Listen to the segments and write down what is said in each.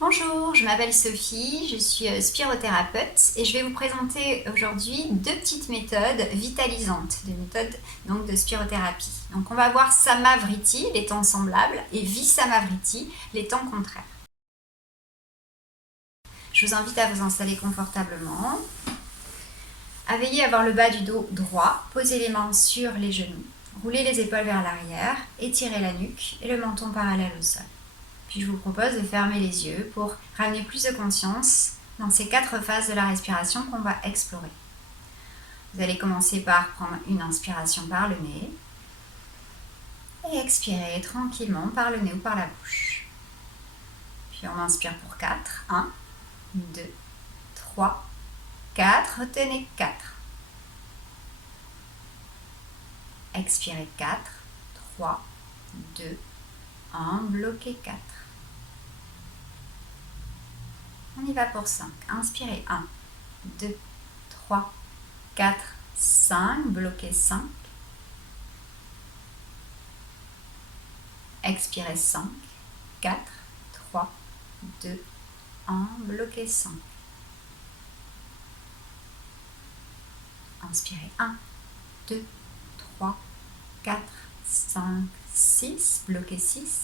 Bonjour, je m'appelle Sophie, je suis spirothérapeute et je vais vous présenter aujourd'hui deux petites méthodes vitalisantes, des méthodes donc de spirothérapie. Donc on va voir Samavriti, les temps semblables, et Visamavriti, les temps contraires. Je vous invite à vous installer confortablement, à veiller à avoir le bas du dos droit, posez les mains sur les genoux, roulez les épaules vers l'arrière, étirez la nuque et le menton parallèle au sol. Puis je vous propose de fermer les yeux pour ramener plus de conscience dans ces 4 phases de la respiration qu'on va explorer. Vous allez commencer par prendre une inspiration par le nez et expirer tranquillement par le nez ou par la bouche. Puis on inspire pour 4. 1, 2, 3, 4. Retenez 4. Expirez 4, 3, 2, 1. Bloquez 4. On y va pour 5. Inspirez 1, 2, 3, 4, 5. Bloquez 5. Expirez 5, 4, 3, 2, 1. Bloquez 5. Inspirez 1, 2, 3, 4, 5, 6. Bloquez 6.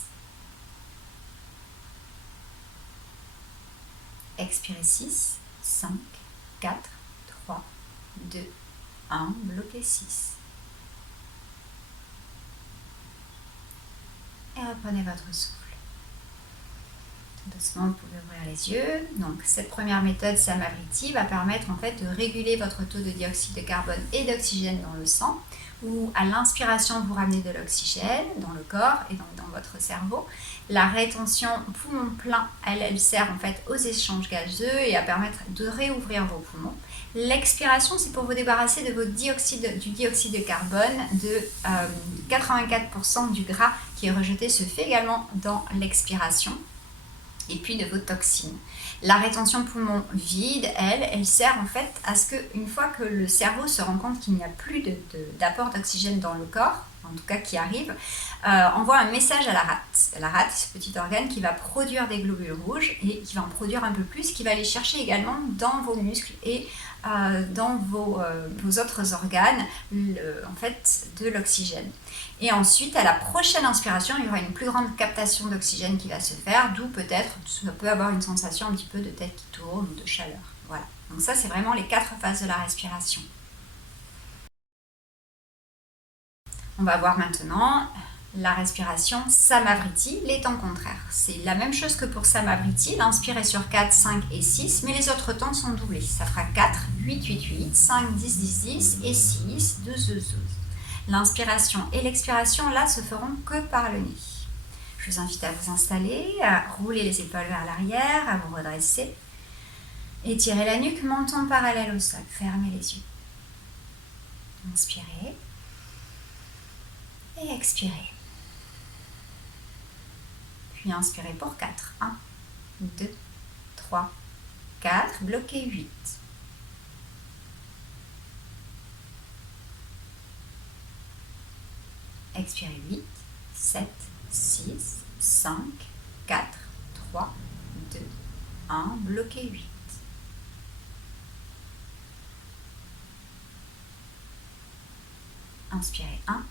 Expirez 6, 5, 4, 3, 2, 1. Bloquez 6. Et reprenez votre souffle. Tout doucement, vous pouvez ouvrir les yeux. Donc, cette première méthode, Samavriti, va permettre en fait de réguler votre taux de dioxyde de carbone et d'oxygène dans le sang, où à l'inspiration, vous ramenez de l'oxygène dans le corps et donc dans votre cerveau. La rétention poumon plein, elle sert en fait aux échanges gazeux et à permettre de réouvrir vos poumons. L'expiration, c'est pour vous débarrasser de du dioxyde de carbone, de 84% du gras qui est rejeté se fait également dans l'expiration, et puis de vos toxines. La rétention poumon vide, elle sert en fait à ce qu'une fois que le cerveau se rend compte qu'il n'y a plus d'apport d'oxygène dans le corps, en tout cas qui arrive, envoie un message à la rate. La rate, c'est ce petit organe qui va produire des globules rouges et qui va en produire un peu plus, qui va aller chercher également dans vos muscles et dans vos autres organes en fait, de l'oxygène. Et ensuite, à la prochaine inspiration, il y aura une plus grande captation d'oxygène qui va se faire, d'où peut-être ça peut avoir une sensation un petit peu de tête qui tourne ou de chaleur. Voilà. Donc ça, c'est vraiment les 4 phases de la respiration. On va voir maintenant la respiration Samavriti, les temps contraires. C'est la même chose que pour Samavriti, l'inspire est sur 4, 5 et 6, mais les autres temps sont doublés. Ça fera 4, 8, 8, 8, 5, 10, 10, 10 et 6, 12, 12, 12. L'inspiration et l'expiration, là, se feront que par le nez. Je vous invite à vous installer, à rouler les épaules vers l'arrière, à vous redresser. Étirez la nuque, menton parallèle au sol. Fermez les yeux. Inspirez. Et expirez. Puis inspirez pour 4. 1, 2, 3, 4. Bloquez 8. Expirez 8, 7, 6, 5, 4, 3, 2, 1. Bloquez 8. Inspirez 1,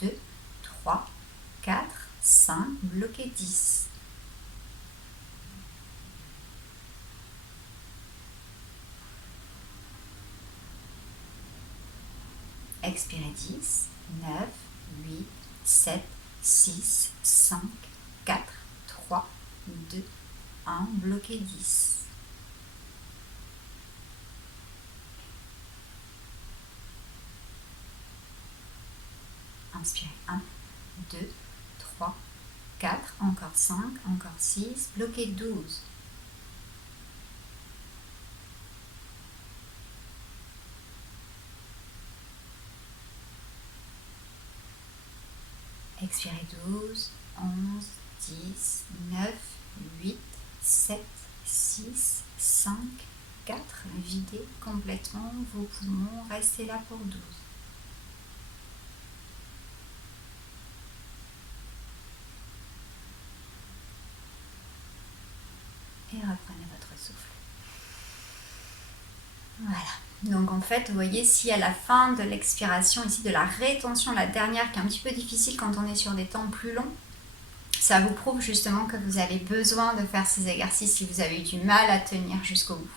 2, 3, 4, 5. Bloquez 10. Expirez 10, 9, 8, 7, 6, 5, 4, 3, 2, 1. Bloquez 10. Inspirez 1, 2, 3, 4, encore 5, encore 6, bloquez 12. Expirez 12, 11, 10, 9, 8, 7, 6, 5, 4. Videz complètement vos poumons, restez là pour 12. et reprenez votre souffle. Voilà. Donc en fait, vous voyez, si à la fin de l'expiration, ici de la rétention, la dernière qui est un petit peu difficile quand on est sur des temps plus longs, ça vous prouve justement que vous avez besoin de faire ces exercices si vous avez eu du mal à tenir jusqu'au bout.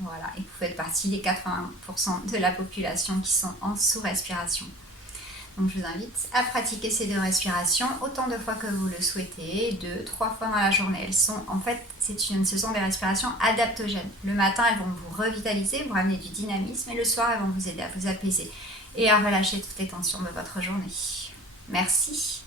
Voilà, et vous faites partie des 80% de la population qui sont en sous-respiration. Donc je vous invite à pratiquer ces 2 respirations autant de fois que vous le souhaitez, 2, 3 fois dans la journée. Elles sont, en fait, ce sont des respirations adaptogènes. Le matin, elles vont vous revitaliser, vous ramener du dynamisme, et le soir, elles vont vous aider à vous apaiser et à relâcher toutes les tensions de votre journée. Merci.